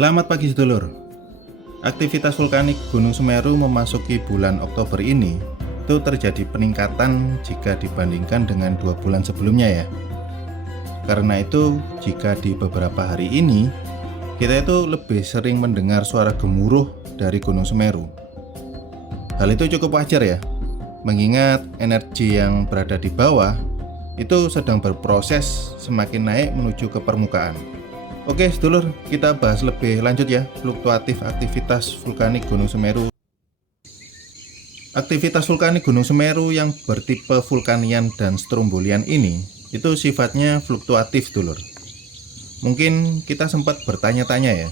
Selamat pagi sedulur. Aktivitas vulkanik Gunung Semeru memasuki bulan Oktober ini itu terjadi peningkatan jika dibandingkan dengan 2 bulan sebelumnya ya. Karena itu jika di beberapa hari ini kita itu lebih sering mendengar suara gemuruh dari Gunung Semeru. Hal itu cukup wajar ya, mengingat energi yang berada di bawah itu sedang berproses semakin naik menuju ke permukaan. Oke sedulur, kita bahas lebih lanjut ya fluktuatif aktivitas vulkanik Gunung Semeru. Aktivitas vulkanik Gunung Semeru yang bertipe vulkanian dan strombolian ini itu sifatnya fluktuatif sedulur. Mungkin kita sempat bertanya-tanya ya,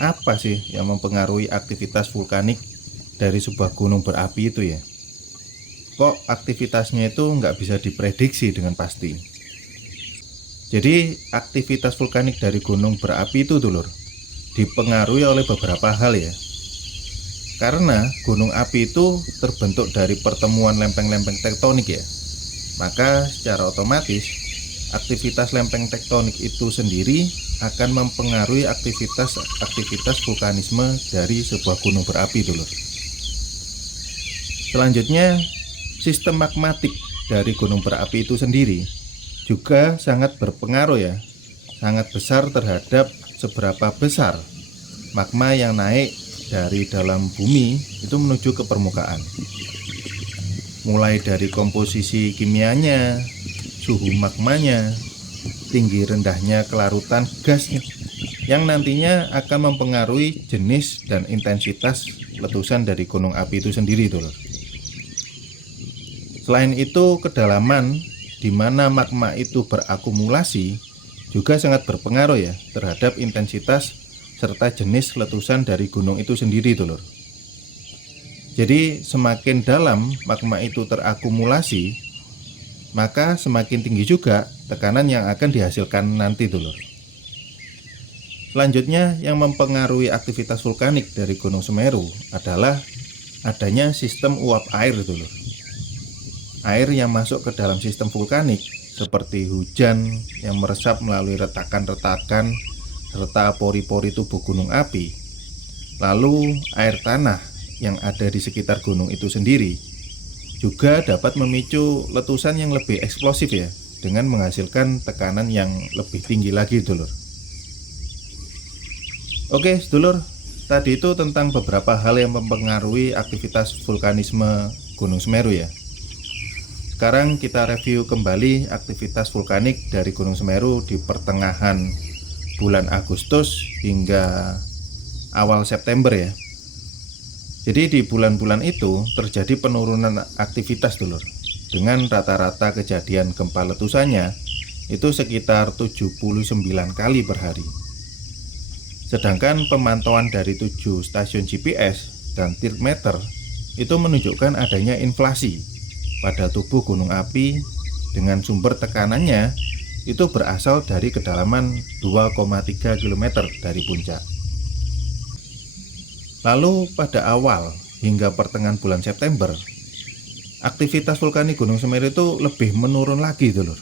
apa sih yang mempengaruhi aktivitas vulkanik dari sebuah gunung berapi itu ya? Kok aktivitasnya itu nggak bisa diprediksi dengan pasti? Jadi aktivitas vulkanik dari gunung berapi itu dulur dipengaruhi oleh beberapa hal ya. Karena gunung api itu terbentuk dari pertemuan lempeng-lempeng tektonik ya. Maka secara otomatis aktivitas lempeng tektonik itu sendiri akan mempengaruhi aktivitas vulkanisme dari sebuah gunung berapi dulur. Selanjutnya, sistem magmatik dari gunung berapi itu sendiri juga sangat berpengaruh ya, sangat besar terhadap seberapa besar magma yang naik dari dalam bumi itu menuju ke permukaan. Mulai dari komposisi kimianya, suhu magmanya, tinggi rendahnya kelarutan gasnya, yang nantinya akan mempengaruhi jenis dan intensitas letusan dari gunung api itu sendiri dulu. Selain itu, kedalaman di mana magma itu berakumulasi juga sangat berpengaruh ya terhadap intensitas serta jenis letusan dari gunung itu sendiri dulur. Jadi semakin dalam magma itu terakumulasi, maka semakin tinggi juga tekanan yang akan dihasilkan nanti dulur. Selanjutnya yang mempengaruhi aktivitas vulkanik dari Gunung Semeru adalah adanya sistem uap air dulur. Air yang masuk ke dalam sistem vulkanik seperti hujan yang meresap melalui retakan-retakan serta pori-pori tubuh gunung api, lalu air tanah yang ada di sekitar gunung itu sendiri juga dapat memicu letusan yang lebih eksplosif ya, dengan menghasilkan tekanan yang lebih tinggi lagi dulur. Oke sedulur, tadi itu tentang beberapa hal yang mempengaruhi aktivitas vulkanisme Gunung Semeru ya. Sekarang kita review kembali aktivitas vulkanik dari Gunung Semeru di pertengahan bulan Agustus hingga awal September ya. Jadi di bulan-bulan itu terjadi penurunan aktivitas dulur, dengan rata-rata kejadian gempa letusannya itu sekitar 79 kali per hari. Sedangkan pemantauan dari 7 stasiun GPS dan tiltmeter itu menunjukkan adanya inflasi pada tubuh gunung api dengan sumber tekanannya itu berasal dari kedalaman 2,3 km dari puncak. Lalu pada awal hingga pertengahan bulan September, aktivitas vulkanik Gunung Semeru itu lebih menurun lagi dulur.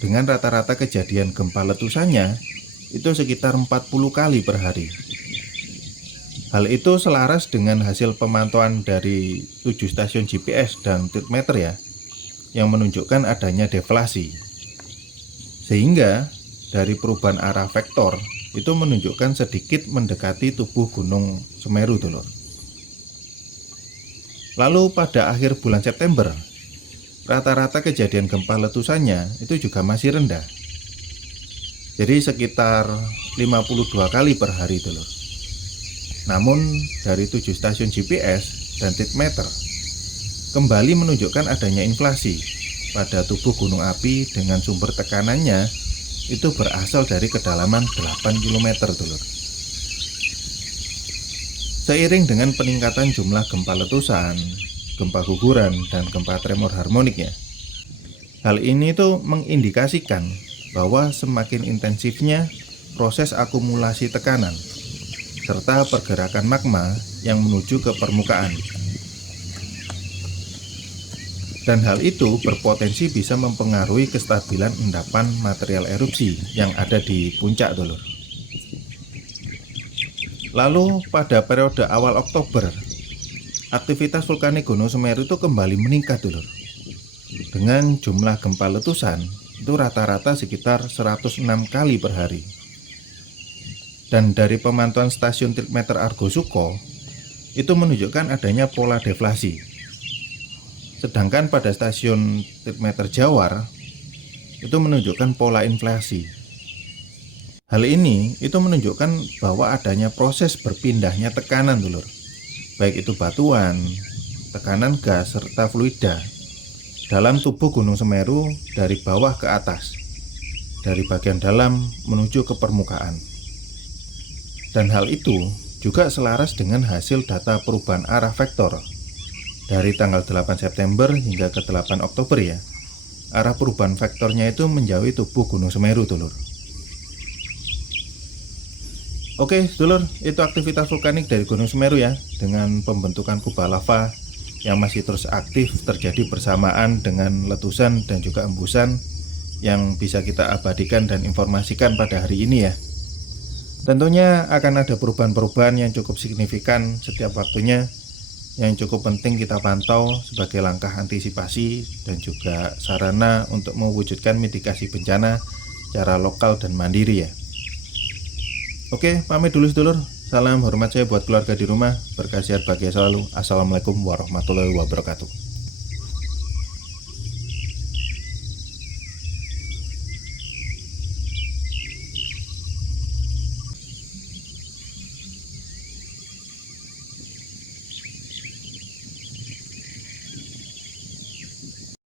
Dengan rata-rata kejadian gempa letusannya itu sekitar 40 kali per hari. Hal itu selaras dengan hasil pemantauan dari 7 stasiun GPS dan tiltmeter ya, yang menunjukkan adanya deflasi. Sehingga dari perubahan arah vektor itu menunjukkan sedikit mendekati tubuh Gunung Semeru dulur. Lalu pada akhir bulan September, rata-rata kejadian gempa letusannya itu juga masih rendah. Jadi sekitar 52 kali per hari dulur. Namun dari 7 stasiun GPS dan tiltmeter kembali menunjukkan adanya inflasi pada tubuh gunung api dengan sumber tekanannya itu berasal dari kedalaman 8 km dulur. Seiring dengan peningkatan jumlah gempa letusan, gempa guguran, dan gempa tremor harmoniknya, hal ini tuh mengindikasikan bahwa semakin intensifnya proses akumulasi tekanan serta pergerakan magma yang menuju ke permukaan. Dan hal itu berpotensi bisa mempengaruhi kestabilan endapan material erupsi yang ada di puncak dulur. Lalu pada periode awal Oktober, aktivitas vulkanik Gunung Semeru itu kembali meningkat dulur. Dengan jumlah gempa letusan itu rata-rata sekitar 106 kali per hari. Dan dari pemantauan stasiun tiltmeter Argosuko itu menunjukkan adanya pola deflasi. Sedangkan pada stasiun tiltmeter Jawar itu menunjukkan pola inflasi. Hal ini itu menunjukkan bahwa adanya proses berpindahnya tekanan dulur, baik itu batuan, tekanan gas, serta fluida dalam tubuh Gunung Semeru dari bawah ke atas, dari bagian dalam menuju ke permukaan. Dan hal itu juga selaras dengan hasil data perubahan arah vektor dari tanggal 8 September hingga ke 8 Oktober ya. Arah perubahan vektornya itu menjauhi tubuh Gunung Semeru dulur. Oke dulur, itu aktivitas vulkanik dari Gunung Semeru ya, dengan pembentukan kubah lava yang masih terus aktif terjadi bersamaan dengan letusan dan juga embusan yang bisa kita abadikan dan informasikan pada hari ini ya. Tentunya akan ada perubahan-perubahan yang cukup signifikan setiap waktunya, yang cukup penting kita pantau sebagai langkah antisipasi dan juga sarana untuk mewujudkan mitigasi bencana secara lokal dan mandiri ya. Oke, pamit dulu sedulur. Salam hormat saya buat keluarga di rumah. Berkah sehat bahagia selalu. Assalamualaikum warahmatullahi wabarakatuh.